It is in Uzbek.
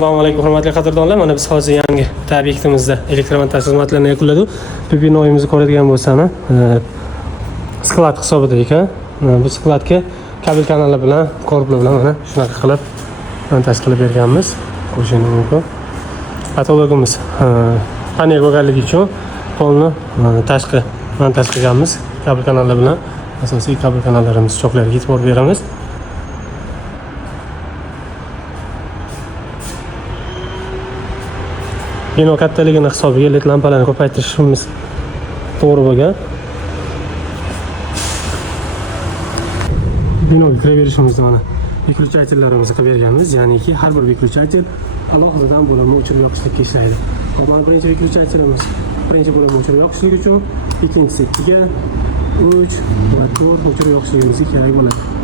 Assalomu alaykum hurmatli qadrdonlar. Mana biz hozir yangi obyektimizda elektromontaj xizmatlarini yakunladik. Binoyimizni ko'radigan bo'lsam, sklad hisobida ekan. Bu skladga kabel kanallar bilan, korpuslar bilan mana shunaqa qilib montaj qilib berganmiz. Ko'rishingiz mumkin. Patologimiz panel bo'lganligi uchun polni tashqi montaj qilganmiz. Kabel kanallar bilan asosiy kabel kanallarimiz choklariga e'tibor beramiz. Bino kattaligini hisobiga LED lampalarni ko'paytirishimiz to'g'ri bo'lgan. Binoga kiraverishimizda mana выключательlarimizni qilib berganmiz, ya'niki har bir выключатель alohidadan bo'limni o'chirib yoqishlikka ishlaydi. Mana birinchi выключателimiz birinchi bo'limni o'chirib yoqishlik uchun, ikkinchisi 2 ga, 3 va 4 o'chirib yoqishligimizga kerak bo'ladi.